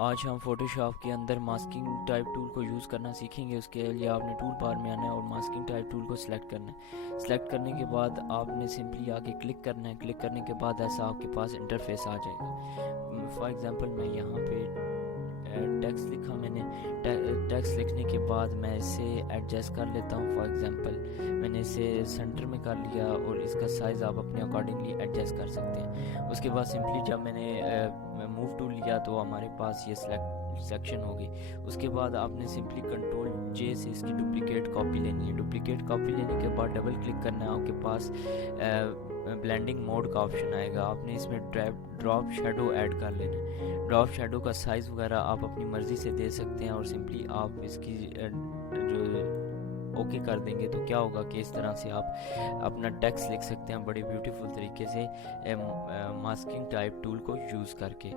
आज हम फोटोशॉप के अंदर मास्किंग टाइप टूल को यूज़ करना सीखेंगे। उसके लिए आपने टूल बार में आना है और मास्किंग टाइप टूल को सिलेक्ट करना है। सिलेक्ट करने के बाद आपने सिंपली आके क्लिक करना है। क्लिक करने के बाद ऐसा आपके पास इंटरफेस आ जाएगा। फॉर एग्जांपल मैं यहाँ पे टेक्स्ट लिखा मैंने। टेक्स्ट लिखने के बाद मैं इसे एडजस्ट कर लेता हूँ। फॉर एग्जांपल मैंने इसे सेंटर में कर लिया और इसका साइज़ आप अपने अकॉर्डिंगली एडजस्ट कर सकते हैं। उसके बाद सिंपली जब मैंने मूव टूल लिया तो हमारे पास ये सिलेक्शन हो गई। उसके बाद आपने सिंपली कंट्रोल जे से इसकी डुप्लीकेट कॉपी लेनी है। डुप्लीकेट कॉपी लेने के बाद डबल क्लिक करना है। आपके पास ब्लेंडिंग मोड का ऑप्शन आएगा। आपने इसमें ड्रॉप शेडो ऐड कर लेना है। ड्रॉप शेडो का साइज़ वगैरह आप अपनी मर्ज़ी से दे सकते हैं और सिंपली आप इसकी जो ओके कर देंगे तो क्या होगा कि इस तरह से आप अपना टेक्स्ट लिख सकते हैं बड़े ब्यूटीफुल तरीके से मास्किंग टाइप टूल को यूज़ करके।